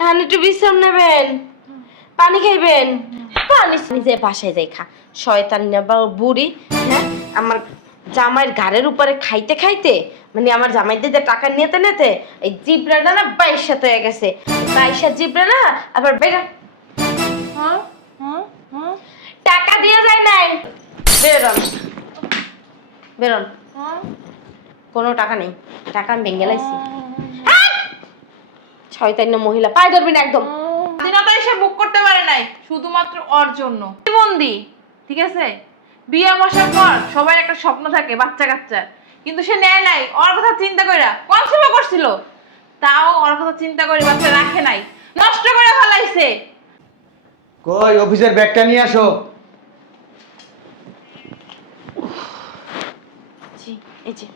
এখন একটু বিশ্রাম নেবেন, পানি খাইবেন। পানি নিজে বাসায় যাই খা, শয়তান বা বুড়ি। হ্যাঁ, আমার জামাইয়ের ঘাড়ের উপরে খাইতে খাইতে মানে আমার জামাই দিতে টাকা নিতে নিতে এই জিব্রাটা না 22 হয়ে গেছে। 22 জিব্রা না আবার বেরা। হ্যাঁ হ্যাঁ হ্যাঁ টাকা দিয়ে যায় নাই, বেরোন বেরোন। হ্যাঁ কোনো টাকা নেই, টাকা আমি ভেঙে লাইছি। শয়তান মহিলা, পায়ে ধরবি না একদম। স্বাধীনতা এসে বুক করতে পারে নাই শুধুমাত্র ওর জন্য বন্দি। ঠিক আছে, বিয়ে বসার পর সবার একটা স্বপ্ন থাকে বাচ্চা কাচ্চা, কিন্তু সে নেয় নাই। ওর কথা চিন্তা কইরা কনসিভ করছিল, তাও ওর কথা চিন্তা করে বাচ্চা রাখে নাই, নষ্ট করে ফেলাইছে। কই অফিসের ব্যাগটা নিয়ে আসো। জি, এই যে।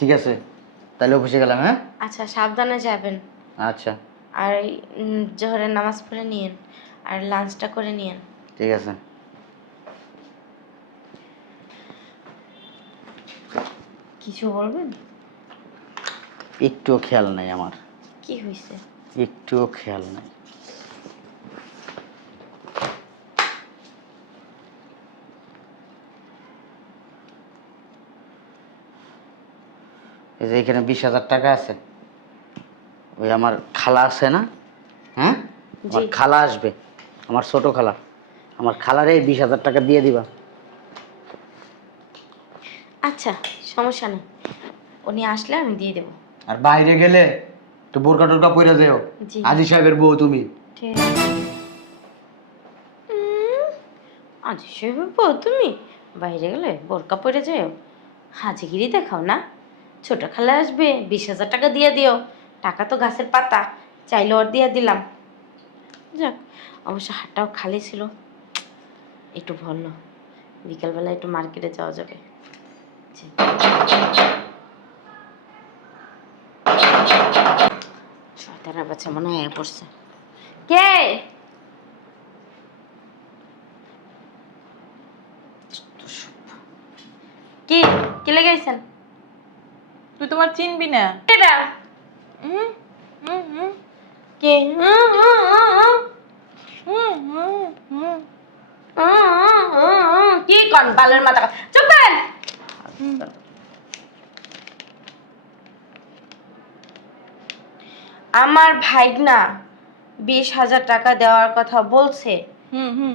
ঠিক আছে, তাহলে অফিসে গেলাম। হ্যাঁ আচ্ছা, সাবধানে যাবেন। আচ্ছা আর জোহরের নামাজ পড়ে নিয়েন, আর লাঞ্চটা করে নিয়েন। ঠিক আছে। কিছু বলবেন? একটুও খেয়াল নাই আমার, কি হয়েছে? একটুও খেয়াল নাই। এই যে এখানে 20,000 টাকা আছে, ওই আমার খালা আছে না? হ্যাঁ, আমার জি। খালা আসবে, আমার ছোট খালা। আমার খালারে 20,000 টাকা দিয়ে দিবা। আচ্ছা, সমস্যা নেই, উনি আসলে আমি দিয়ে দেবো। আর বাইরে গেলে তো বোরকা টোরকা পরে যেও। জি। আজি সাহেবের বউ তুমি। ঠিক আছে। আজ সেভাবে বল, তুমি বাইরে গেলে বোরকা পরে যাও, হাজিগিরি দেখাও না। ছোট খালা আসবে, 20,000 টাকা দিয়ে দিও। টাকা তো গাছের পাতা, চাইলে ওর দিয়ে দিলাম। যাক, অবশ্য হাটটাও খালি ছিল, একটু ভালো, বিকালবেলা একটু মার্কেটে যাওয়া যাবে। জি। শয়তানের বাচ্চা মনে হয় পড়ছে। কে? কি কি লেগাইছেন? তুই তোমার চিনবি না। এটা হুম হুম হুম কে? হুম কি কন বালের মাথা? চুপ করেন। আমার ভাইগনা 20,000 টাকা দেওয়ার কথা বলছে। হুম হুম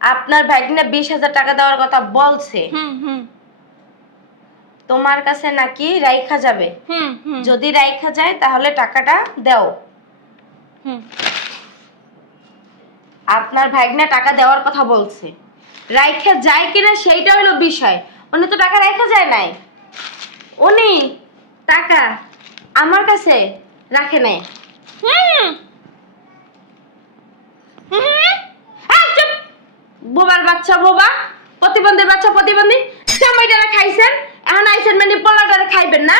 আপনার ভাইগনা 20,000 টাকা দেওয়ার কথা বলছে। হুম হুম তোমার কাছে নাকি রাইখা যাবে। হুম হুম যদি রাইখা যায় তাহলে টাকাটা দাও। হুম আপনার ভাইগনা টাকা দেওয়ার কথা বলছে, রাইখা যায় কিনা সেইটা হলো বিষয়। উনি তো টাকা রাইখা যায় নাই, উনি টাকা আমার কাছে রাখে নাই। হুম চুপ! বোবার বাচ্চা বোবা, প্রতিবন্ধীর বাচ্চা প্রতিবন্ধী। জামাইটারা খাইছেন, এখন আইছেন মানে পোলাটারে খাইবেন না?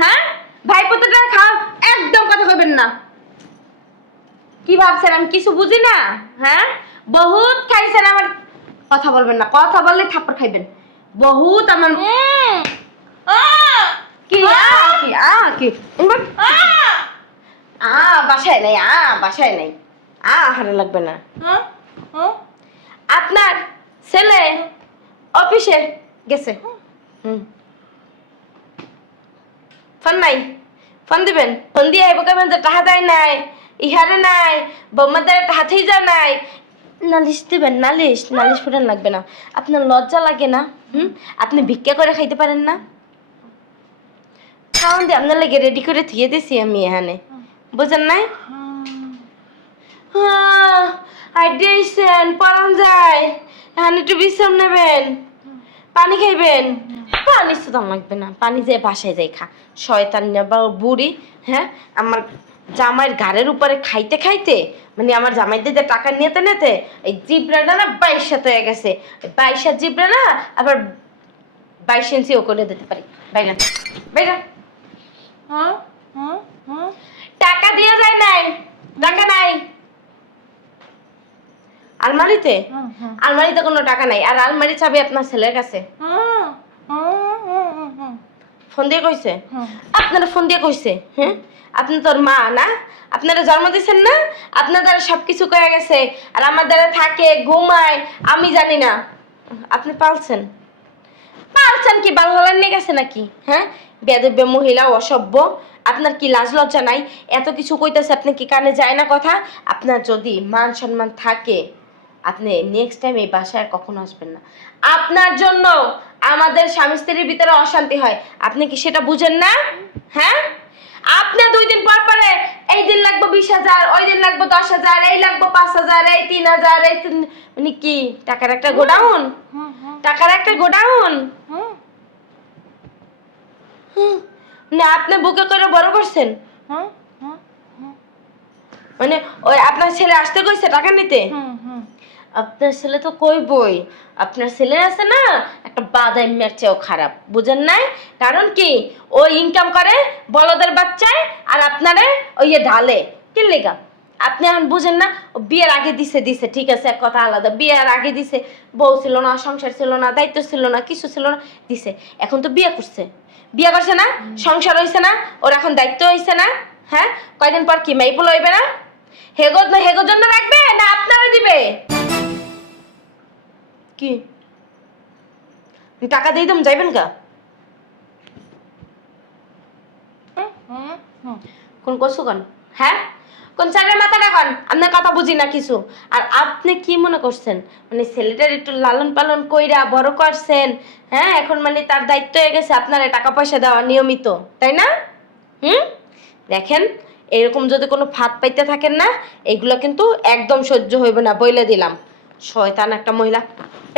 হ্যাঁ, ভাই পুত্রটারে খাও, একদম কথা কইবেন না। কি ভাবছেন আমি কিছু বুঝি না? হ্যাঁ, বহুত খাইছেন আমার, কথা বলবেন না, কথা বললে থাপ্পড় খাইবেন। বহুত আমার কি কি কি বাসায় নাই, বাসায় নাই, হারে লাগবে না। আপনার ছেলে অফিসে গেছে। ফোন নাই, ফোন দিবেন, ফোন দিয়ে আইব কেমন যে টাহা দেয় নাই, ইহারে নাই, বৌমাদের টাহা থেই যা নাই। নালিশ দিবেন, নালিশ নালিশ ফুটান লাগবে না। আপনার লজ্জা লাগে না? আপনি ভিক্ষা করে খাইতে পারেন না? খাওয়ান দিয়ে আপনার লাগে রেডি করে থিয়ে দিছি আমি এখানে, বুঝেন নাই? আইডিয়েছেন পরান যায়, এখন একটু বিশ্রাম নেবেন, পানি খাইবেন। পানি তো দাম লাগবে না, পানি যে বাসায় যাই খা, শয়তান বা বুড়ি। হ্যাঁ, আমার জামাইয়ের ঘাড়ের উপরে খাইতে খাইতে মানে আমার জামাই দিতে টাকা নিতে নিতে এই জিব্রাটা না 22 হয়ে গেছে। 22 জিব্রা না আবার 22 ইঞ্চিও করে দিতে পারি। বাইরে বাইরে। টাকা দিয়ে যায় নাই, টাকা নাই আলমারিতে। আলমারিতে কোনো টাকা নাই, আর আলমারি চাবি আপনার ছেলের কাছে। ফোন দিয়ে কইছে? হুম। আপনারা ফোন দিয়ে কইছে? হ্যাঁ, আপনি তোর মা না? আপনারা জন্ম দিয়েছেন না? আপনার দ্বারা সবকিছু কয়ে গেছে, আর আমার দ্বারা থাকে, ঘুমায়, আমি জানি না। আপনি পালছেন? পালছেন কি বাংলার নিয়ে গেছে নাকি? হ্যাঁ, বেদব্য মহিলা, অসভ্য। আপনার কি লাজ লজ্জা নাই? এত কিছু কইতেছে, আপনি কি কানে যায় না কথা? আপনার যদি মান সম্মান থাকে, আপনি নেক্সট টাইম এই বাসায় আর কখনো আসবেন না। আপনার জন্য আমাদের স্বামী স্ত্রীর ভিতরে অশান্তি হয়, আপনি কি সেটা বুঝেন না? হ্যাঁ, আপনি 2 দিন পর পরে এই দিন লাগবে 20,000, ওই দিন লাগবে 10,000, এই লাগবে 5,000, এই 3,000, এই মানে কি টাকার একটা গোডাউন? টাকার একটা গোডাউন? না আপনি বুকে করে বড় করছেন? মানে ওই আপনার ছেলে আসতে কইছে টাকা নিতে? আপনার ছেলে তো কইবই। আপনার ছেলে আছে না একটা বাদাইমের চেয়েও খারাপ, বুঝেন নাই? কারণ কি, ও ইনকাম করে বলদের বাচ্চায়, আর আপনারে ওই ঢালে। কি লেগা? আপনি এখন বুঝেন না? ও বিয়ের আগে দিছে ঠিক আছে, এক কথা আলাদা। বিয়ের আগে দিছে, বউ ছিল না, সংসার ছিল না, দায়িত্ব ছিল না, কিছু ছিল না, দিছে। এখন তো বিয়ে করছে, বিয়ে করছে না, সংসার হইছে না, ওর এখন দায়িত্ব হইছে না? হ্যাঁ, কয়দিন পর কি মাইপুল হইবে না? হেগোর জন্য রাখবে না আপনারা দিবে? কি টাকা দিয়ে দিম, যাইবেন গা? কোন কসুগান? হ্যাঁ, কোন চারের মাথা রাখান? আপনার কথা বুঝি না কিছু। আর আপনি কি মনে করছেন মানে ছেলেটার একটু লালন পালন কইরা বড় করছেন, হ্যাঁ, এখন মানে তার দায়িত্ব হয়ে গেছে আপনারা টাকা পয়সা দেওয়া নিয়মিত, তাই না? দেখেন, এরকম যদি কোনো ফাঁদ পাইতে থাকেন না, এগুলো কিন্তু একদম সহ্য হইবে না, বইলে দিলাম। শয়তান একটা মহিলা।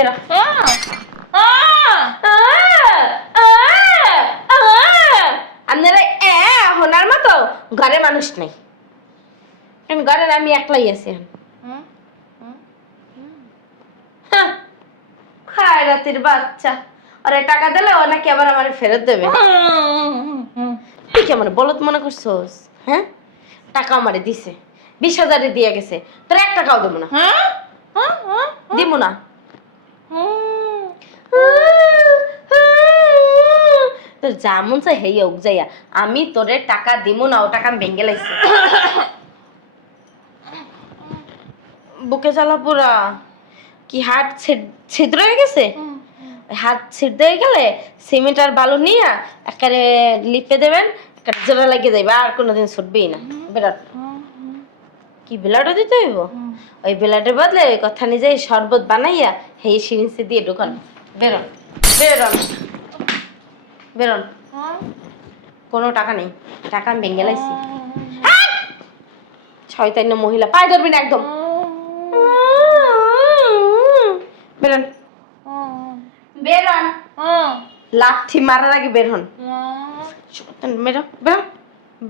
এরা আপনারা হোনার মতো ঘরে মানুষ নেই, ঘরের আমি একলাই আছি এখন। খায়রাতির বাচ্চা, ওরে টাকা দিলে ও নাকি আবার আমার ফেরত দেবে। তুই কি আমার বলত মনে করছোস? হ্যাঁ, টাকা আমারে দিছে, 20,000 দিয়ে গেছে, তোর 1 টাকাও দেবো না। দিব না। তোর যেমন চাই হেই হোক যাইয়া, আমি তোরে টাকা দিব না, ও টাকা আমি ভেঙে লাইছি। বুকে জ্বালা পুরা কি, হাত ছিদ্র হয়ে গেছে? হাত ছিদ্র হয়ে গেলে সিমেন্ট আর বালু নিয়ে একেবারে লিপে দেবেন, একটা জোড়া লাগিয়ে যাইবে, আর কোনোদিন ছুটবেই না। বিরাট কি ব্লাডও দিতে হইব? ওই ব্লাডের বদলে ওই কথা নিজে শরবত বানাইয়া সেই সিরিঞ্জে দিয়ে ঢোকান। বেরোন বেরোন বেরোন, কোনো টাকা নেই, টাকা আমি ভেঙে লাইছি। শয়তান্য মহিলা, পায়ে ধরবি না একদম। বেরোন বেরোন, লাঠি মারার আগে বের হন। বেরো বেরো,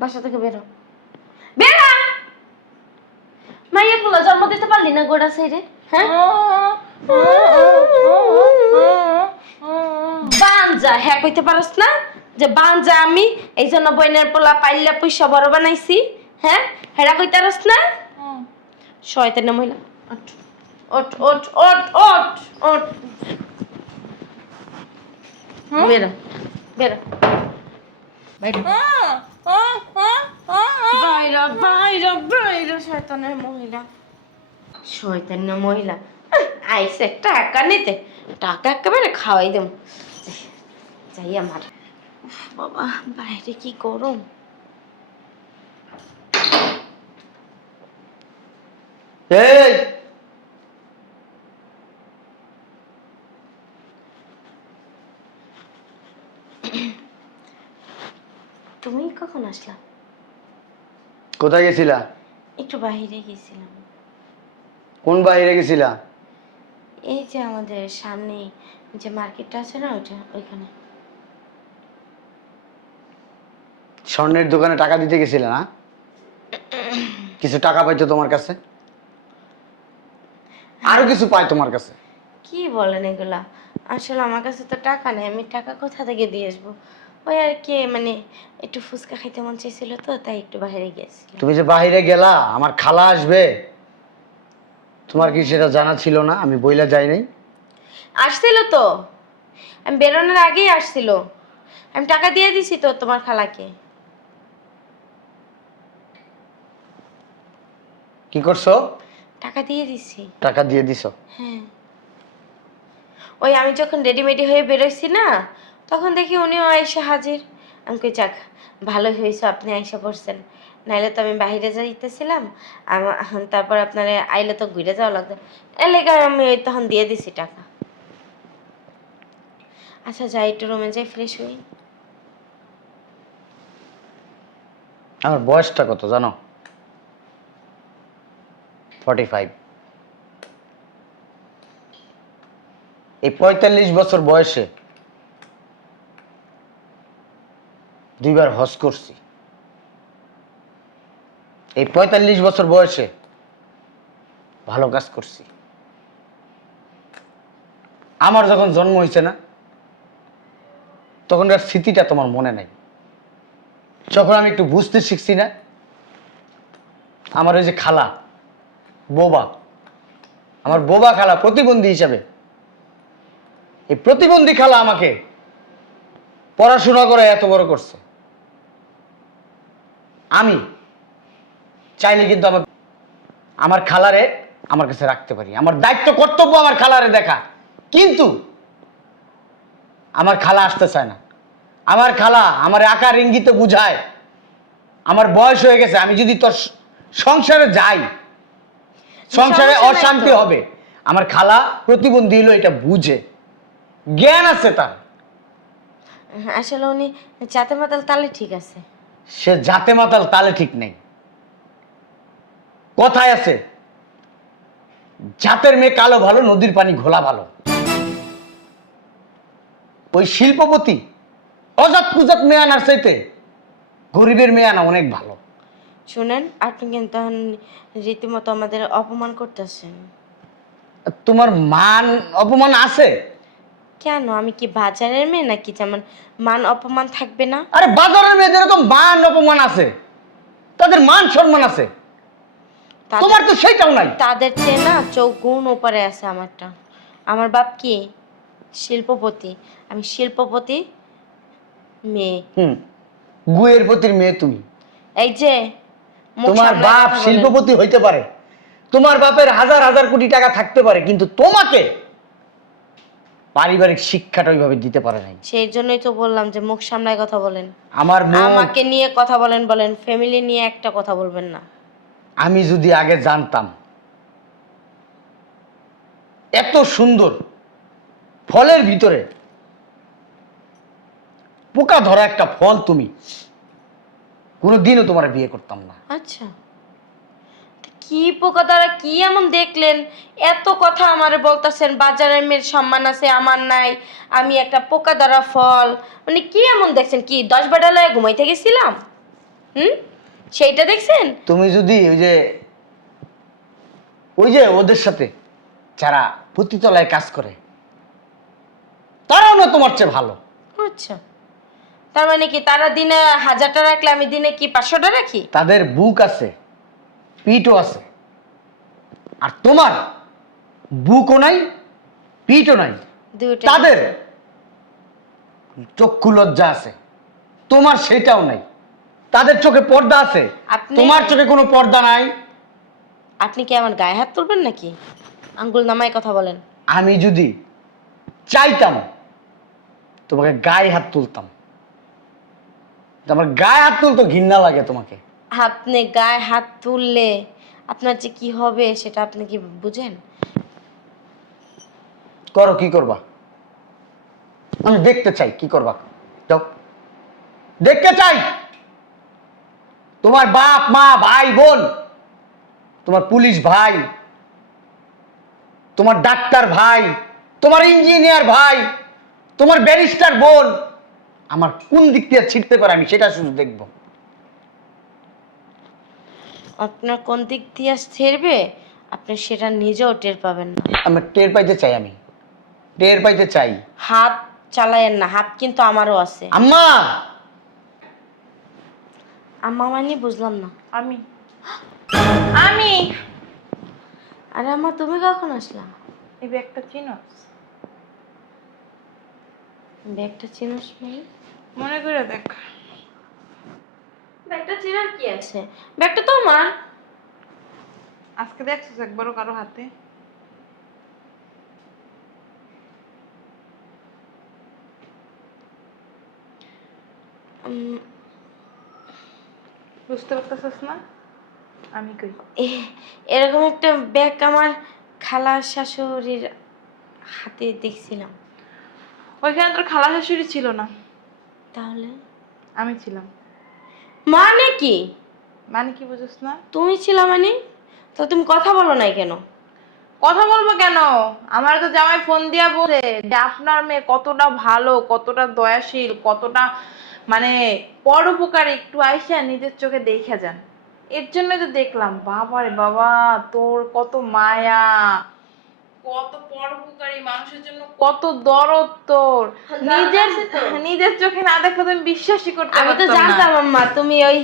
বাসা থেকে বেরো বেরো। মাইয়া পোলা জন্ম দিতে পারলি না গোড়া সাইডে? হ্যাঁ, বাঞ্জা। হ্যাঁ কইতে পারস না যে বাঞ্জা আমি, এই জন্য বইনের পোলা পাইলা পয়সা বড় বানাইছি? হ্যাঁ, হেরা কইতে পারস না? শয়তান মহিলা, ওঠ ওঠ ওঠ ওঠ ওঠ ওঠ, বেরো বেরো বাইরে বাইরে বাইরে বাইরে। শয়তানের মহিলা, শয়তান্য মহিলা আইসে টাকা নিতে, টাকা একেবারে খাওয়াই দেব। যাই আমার বাবা, বাইরে কি গরম। এই তুমি কখন আসলা? কোথায় গেছিলা? একটু বাইরে গেছিলাম। কোন বাইরে গেছিলা? এই যে আমাদের সামনে যে মার্কেটটা আছে না, ওইটা, ওইখানে। স্বর্ণের দোকানে টাকা দিতে গেছিলা না? কিছু টাকা পাইতো তোমার কাছে? আরো কিছু পাই তোমার কাছে? কি বলেন এগুলা? আসলে আমার কাছে তো টাকা নেই, আমি টাকা কোথা থেকে দিয়ে আসবো? ওই আর কি, মানে একটু ফুচকা খাইতে মন চাইছিল তো, তাই একটু বাইরে গেছিলাম। তুমি যে বাইরে গেলা, আমার খালা আসবে, তোমার কি সেটা জানা ছিল না? আমি বইলা যাই নাই? আসছিল তো, আমি বেরোনোর আগেই আসছিল। আমি টাকা দিয়ে দিছি তো তোমার খালাকে। কি করছো? টাকা দিয়ে দিছি। টাকা দিয়ে দিছো? হ্যাঁ, ওই আমি যখন রেডিমেডি হয়ে বেরোইছি না, তখন দেখি উনিও আইসা হাজির। আমি কই যাক, ভালোই হয়েছে আপনি আইসা পড়ছেন, নাইলে তো আমি বাইরে যাইতেছিলাম। তারপর আপনার আইলে তো ঘুরে যাওয়া লাগতো, এর লেগে আমি ওই তখন দিয়ে দিছি টাকা। আচ্ছা যাই, একটু রুমে যাই, ফ্রেশ হই। আমার বয়সটা কত জানো? 45। এই 45 বছর বয়সে 2বার হজ করছি। এই 45 বছর বয়সে ভালো কাজ করছি। আমার যখন জন্ম হয়েছে না, তখনকার স্মৃতিটা তোমার মনে নাই। যখন আমি একটু বুঝতে শিখছি না, আমার ওই যে খালা বোবা, আমার বোবা খালা প্রতিবন্ধী হিসাবে, এই প্রতিবন্ধী খালা আমাকে পড়াশোনা করে এত বড় করছে। আমি চাইলে কিন্তু আমার খালারে আমার কাছে রাখতে পারি, আমার দায়িত্ব কর্তব্য আমার খালারে দেখা। কিন্তু আমার খালা আসতে চায় না। আমার খালা আমার আকার ইঙ্গিতে বুঝায় আমার বয়স হয়ে গেছে, আমি যদি তোর সংসারে যাই সংসারে সমস্যা নাই অশান্তি তো। হবে। আমার খালা প্রতিবন্ধী হলো, এটা বুঝে, জ্ঞান আছে তার। আসলে উনি চাতে মাতাল তালে ঠিক আছে। সে জাতে মাতাল তালে ঠিক নেই। কথায় আছে, জাতের মেয়ে কালো ভালো, নদীর পানি ঘোলা ভালো। ওই শিল্পপতি অজাত কুজাত মেয়ে আনার চাইতে গরিবের মেয়ে আনা অনেক ভালো। শুনেন, আপনি কিন্তু তখন রীতিমতো আমাদের অপমান করতেছেন। তোমার মান অপমান আছে? কেন, আমি কি বাজারের মেয়ে নাকি যেমন মান অপমান থাকবে না? আরে বাজারের মেয়েদের তো মান অপমান আছে, তাদের মান সম্মান আছে, তোমার তো সেটাও নাই। তাদের চেয়ে না চোখ গুণ ওপারে আছে আমারটা। আমার বাপ কি শিল্পপতি, আমি শিল্পপতি মেয়ে। গুয়ের পতির মেয়ে তুমি। এই যে মুখ তোমার সামলায় বাপ কথা বলেন। শিল্পপতি হইতে পারে, তোমার বাপের হাজার হাজার কোটি টাকা থাকতে পারে, কিন্তু তোমাকে পারিবারিক শিক্ষাটা ওইভাবে দিতে পারে নাই। সেই জন্যই তো বললাম যে মুখ সামলায় কথা বলেন। আমার আমাকে নিয়ে কথা বলেন বলেন, ফ্যামিলি নিয়ে একটা কথা বলবেন না। আমি যদি আগে জানতাম এত সুন্দর ফলের ভিতরে পোকা ধরা একটা ফল তুমি, কোনোদিনও তোমার বিয়ে করতাম না। আচ্ছা, কি পোকা দ্বারা কি এমন দেখলেন এত কথা আমারে বলতেছেন? বাজারের মেয়ের সম্মান আছে আমার নাই, আমি একটা পোকা দ্বারা ফল, মানে কি এমন দেখছেন? কি 10 বেডালায় ঘুমাইতে গেছিলাম? সেইটা দেখছেন? তুমি যদি ওই যে ওদের সাথে যারা পতিতলায় কাজ করে, তারাও না তোমার চেয়ে ভালো। আচ্ছা, তার মানে কি তারা দিনে 1000টা রাখলে আমি দিনে কি 500টা রাখি? তাদের বুক আছে, পিঠও আছে, আর তোমার বুকও নাই, পিঠও নাই। দুইটা তাদের চক্ষু লজ্জা আছে, তোমার সেটাও নাই। তাদের চোখে পর্দা আছে, তোমার চোখে কোনো পর্দা নাই। আপনি কি আমার গায়ে হাত তুলবেন নাকি? আঙ্গুল নামায় কথা বলেন। আমি যদি চাইতাম তোমাকে গায়ে হাত তুলতাম, আমার গায়ে হাত তুলতো ঘৃণা লাগে তোমাকে। আপনি গায়ে হাত তুললে আপনার যে কি হবে সেটা আপনি কি বুঝেন? করো, কি করবা? আমি দেখতে চাই কি করবা, যাও দেখতে চাই। তোমার বাপ মা ভাই বোন, তোমার পুলিশ ভাই, তোমার ডাক্তার ভাই, তোমার ইঞ্জিনিয়ার ভাই, তোমার ব্যারিস্টার বোন আমার কোন দিক দিয়ে ছিটতে পারে আমি সেটা শুধু দেখব। আপনার কোন দিক দিয়ে ছেড়বে আপনি সেটা নিজেও টের পাবেন না। আমি টের পাইতে চাই, আমি টের পাইতে চাই। হাত চালায়েন না, হাত কিন্তু আমারও আছে। আম্মা, আম্মা মানে বুঝলাম না। আমি আমি আরে আম্মা, তুমি কখন আসলা? এই ব্যাগটা চিনোস? ব্যাগটা চিনোস মানে? মনে করে দেখ। ব্যাগটা চেনার কি আছে? ব্যাগটা তো আমার। আজকে দেখছিস একবারও কারো হাতে? উম, বুঝতে পারতেছিস না? আমি কই? এরকম একটা ব্যাগ আমার খালা শাশুড়ির হাতে দেখছিলাম। ওইখানে তোর খালা শাশুড়ি ছিল না, তাহলে আমি ছিলাম। মানে কি? মানে কি বুঝিস না? তুমি ছিলা মানে? তো তুমি কথা বলো নাই কেন? কথা বলবো কেন? আমার তো জামাই ফোন দিয়া বলে যে আপনার মেয়ে কতটা ভালো, কতটা দয়াশীল, কতটা মানে পরোপকারী, একটু আইসা নিজের চোখে দেখে যান। এর জন্য তো দেখলাম। বাবা রে বাবা, তোর কত মায়া, কত পরোপকারী, মানুষের জন্য কত দরদ তোর। নিজের নিজের চোখে না দেখলে তুমি বিশ্বাসই করতে আমি তো পারতাম না। জানতাম আম্মা তুমি ওই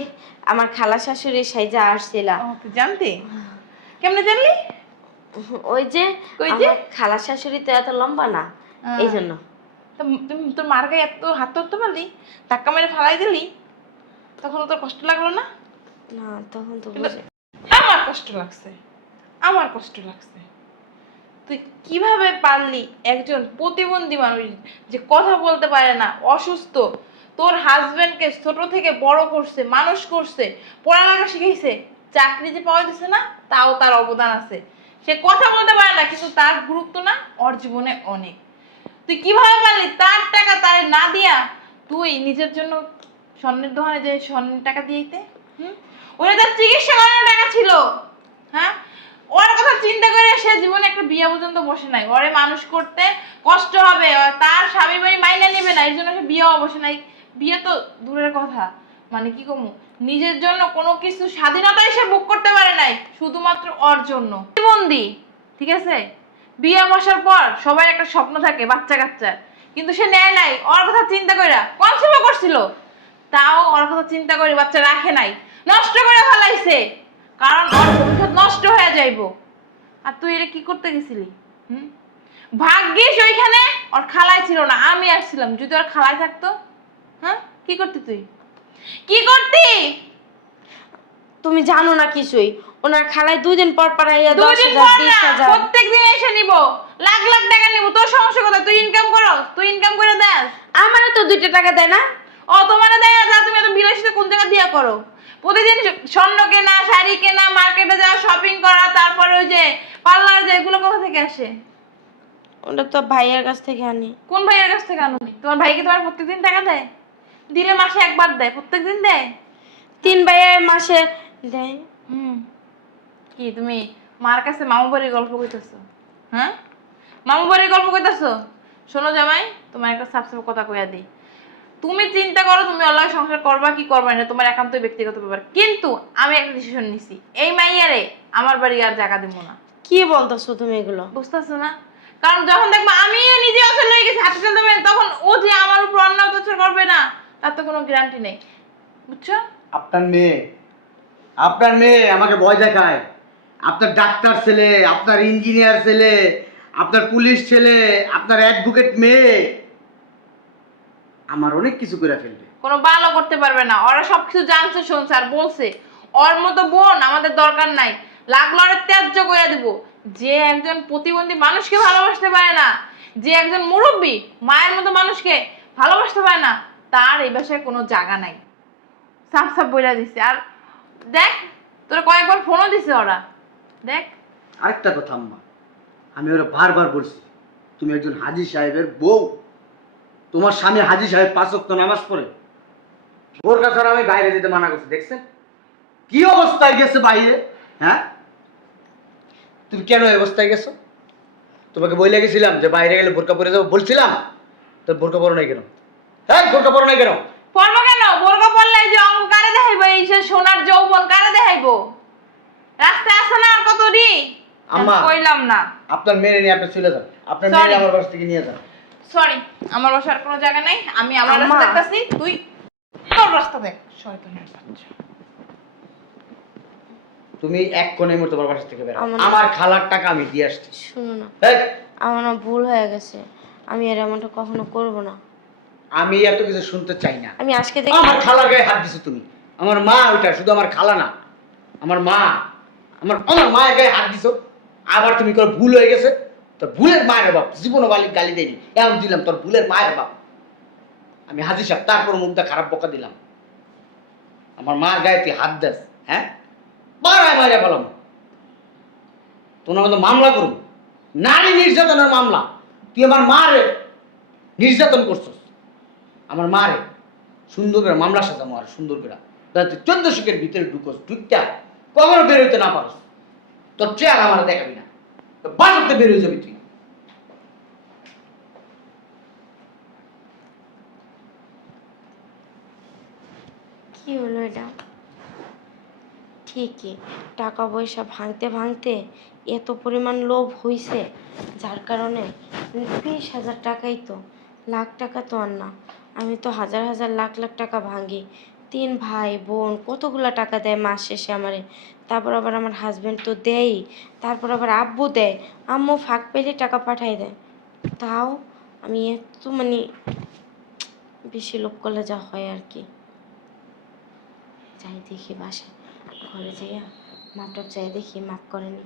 আমার খালা শাশুড়ির সাইজা আসছিলা। ও, তুই জানতি? কেমনে জানলি? ওই যে ওই যে? আমার খালা শাশুড়ি তো এত লম্বা না, এই জন্য। তো তুমি তোর মার গায়ে এত হাত ধরতে পারলি, ধাক্কা মেরে ফালাই দিলি, তখন তোর কষ্ট লাগলো না? না তখন তো কিন্তু বুঝে। আমার কষ্ট লাগছে, আমার কষ্ট লাগছে। তুই কিভাবে পারলি একজন প্রতিবন্ধী মানুষ, যে কথা বলতে পারে না, অসুস্থ, তোর হাজবেন্ডকে ছোট থেকে বড় করছে, মানুষ করছে, পড়ালেখা শিখাইছে, চাকরি যে পাওয়া যাচ্ছে না তাও তার অবদান আছে। সে কথা বলতে পারে না কিন্তু তার গুরুত্ব না ওর জীবনে অনেক। তুই কিভাবে পারলি তার টাকা তার না দিয়া তুই নিজের জন্য স্বর্ণের দোকানে যে স্বর্ণের টাকা দিয়েইতে? ওরা তার চিকিৎসা করানোর টাকা ছিল। হ্যাঁ, ওর কথা চিন্তা করে সে জীবনে একটা বিয়ে পর্যন্ত বসে নাই। ওরে মানুষ করতে কষ্ট হবে, তার স্বামী বাড়ি মাইনা নেবে না, এর জন্য সে বিয়েও বসে নাই। বিয়ে তো দূরের কথা, মানে কি কমু, নিজের জন্য কোনো কিছু স্বাধীনতাই সে বুক করতে পারে নাই, শুধুমাত্র ওর জন্য বন্দি। ঠিক আছে, বিয়ে বসার পর সবার একটা স্বপ্ন থাকে বাচ্চা কাচ্চার, কিন্তু সে নেয় নাই। ওর কথা চিন্তা কইরা কনসেপ্ট করছিল, তাও ওর কথা চিন্তা করে বাচ্চা রাখে নাই, নষ্ট করে ফেলাইছে, কারণ ওর ভবিষ্যৎ নষ্ট হয়ে যাইবো। আর তুই এটা কি করতে গেছিলি? ভাগ্যিস ওইখানে ওর খালাই ছিল না, আমি আসছিলাম। যদি ওর খালাই থাকতো, হ্যাঁ কি করতি তুই? কি করতি? তুমি জানো না কিছুই। ওনার খালাই 2 দিন পর পর আইয়া 2 দিন 10,000 পর না, 20,000। প্রত্যেকদিন এসে নিব, লাখ লাখ টাকা নিব। তোর সমস্যা কোথায়? তুই ইনকাম করো, তুই ইনকাম করে দেস। আমারও তো 2টা টাকা দেয় না। ও তোমার দেয় না? তুমি এত বিলাসিতা কোন জায়গা দিয়া করো? প্রতিদিন স্বর্ণ কেনা, শাড়ি কেনা, মার্কেটে যাওয়া, শপিং করা, তারপরে ওই যে পার্লার যায়, এগুলো কোথা থেকে আসে? ওটা তো ভাইয়ের কাছ থেকে আনি। কোন ভাইয়ের কাছ থেকে আনো? তোমার ভাইকে তোমার প্রত্যেকদিন টাকা দেয়? দিলে মাসে একবার দেয়, প্রত্যেকদিন দেয়? 3 ভাইয়া মাসে দেয়। কি তুমি মার কাছে মামু বাড়ির গল্প কইতেছো? হ্যাঁ, মামু বাড়ির গল্প কইতেছো? শোনো জামাই, তোমার একটা সাবসাব কথা কইয়া দিই। তুমি চিন্তা করো তুমি আল্লাহ সংসার করবা কি করবা না, তোমার একান্ত ব্যক্তিগত ব্যাপার। কিন্তু আমি একটা ডিসিশন নিছি, এই মাইয়ারে আমার বাড়ি আর জায়গা দিব না। কি বলতেছো তুমি এগুলো? বুঝতেছো না? কারণ যখন দেখবো আমি নিজে অসল হয়ে গেছি, হাতে চলতে পারি, তখন ও যে আমার উপর অন্যায় অত্যাচার করবে না, তার তো কোনো গ্যারান্টি নেই। বুঝছো? আপনার মেয়ে আমাকে ভয় দেখায়। আপনার ডাক্তার ছেলে, আপনার ইঞ্জিনিয়ার ছেলে, আপনার পুলিশ ছেলে, আপনার অ্যাডভোকেট মেয়ে আমার অনেক কিছু করে ফেলবে। কোনো ভালো করতে পারবে না। ওরা সবকিছু জানছে, শুনছে আর বলছে। ওর মতো বোন আমাদের দরকার নাই, লাগলো ওরা ত্যায্য করে দিব। যে একজন প্রতিবন্ধী মানুষকে ভালোবাসতে পারে না, যে একজন মুরব্বী মায়ের মতো মানুষকে ভালোবাসতে পারে না, তার এই বাসায় কোনো জায়গা নাই। সাফ সাফ বইলা দিছে। আর দেখ, তোরা কয়েকবার ফোনও দিছে ওরা। দেখ, আরেকটা কথা আম্মা, আমি ওরা বারবার বলছি, তুমি একজন হাজী সাহেবের বউ। তোমার স্বামী হাজী সাহেব 5 ওয়াক্ত নামাজ পড়ে। ওর কাছে আর আমি বাইরে যেতে মানা করছি, দেখছেন কি অবস্থায় গেছে বাইরে? হ্যাঁ, তুমি কেন এই অবস্থায় গেছো? তোমাকে বলে গেছিলাম যে বাইরে গেলে বোরকা পরে যাবো, বলছিলাম? তো বোরকা পরো নাই কেন? হ্যাঁ, বোরকা পরো নাই কেন? পড়বো কেন? বোরকা পড়লে এই যে অঙ্গ কারে দেখাইবো, এই সে সোনার যৌবন কারে দেখাইবো? রাস্তায় আসে না আর কত রি? আম্মা, কইলাম না। আপনার মেয়ে নিয়ে আপনি চলে যান, আপনার মেয়ে আমার বাসা থেকে নিয়ে যান। সরি, আমার বাসার কোনো জায়গা নাই। আমি আমার আম্মা। রাস্তা দেখতাছি, তুই তোর রাস্তা দেখ। শয়তানের বাচ্চা। তুমি এক কোণে মতো তোমার বাসা থেকে বেরো। আমার- আমার খালার টাকা আমি দিয়ে আসছি। শুনো না, এই, আমার না ভুল হয়ে গেছে। আমি আর এমনটা কখনো করব না। আমি এত কিছু শুনতে চাই না। আমি আজকে দেখি আমার খালার গায়ে হাত দিছো তুমি। আমার মা ওইটা, শুধু আমার খালা না, আমার মা। আমার আমার মায়ের গায়ে হাত দিছো। আবার তুমি কর ভুল হয়ে গেছে। তোর ভুলের মায়ের বাপ জীবনও গালি দেয়নি, এমন দিলাম তোর ভুলের মায়ের বাপ। আমি হাজির সাহেব, তারপর মুখটা খারাপ বকা দিলাম। আমার মার গায়ে তুই হাত দেস, হ্যাঁ? বারায় মারে বললাম তোমার মতো মামলা করুন, নারী নির্যাতনের মামলা। তুই আমার মারে নির্যাতন করছস, আমার মারে সুন্দর করে মামলা সাজামো, আর সুন্দর করে তুই 1400 ভিতরে ঢুকোস, ঢুকটা কখনো বের হইতে না পারস। তোর চেয়ার আমার দেখাবি না, বাজারতে বের হয়ে যাবি তুই। কি হলো এটা? ঠিকই, টাকা পয়সা ভাঙতে ভাঙতে এত পরিমাণ লোভ হইছে, যার কারণে 20,000 টাকাই তো, লাখ টাকা তো আর না। আমি তো হাজার হাজার লাখ লাখ টাকা ভাঙি। 3 ভাই বোন কতগুলা টাকা দেয় মাস শেষে আমারে। তারপর আবার আমার হাজবেন্ড তো দেয়ই, তারপর আবার আব্বু দেয়, আম্মু ফাঁক পেলে টাকা পাঠায় দেয়। তাও আমি এত মানে বেশি লোভ করলে যা হয় আর কি। যাই দেখি বাসায়, ঘরে যাইয়া মাপটাপ চাই দেখি মাপ করেনি।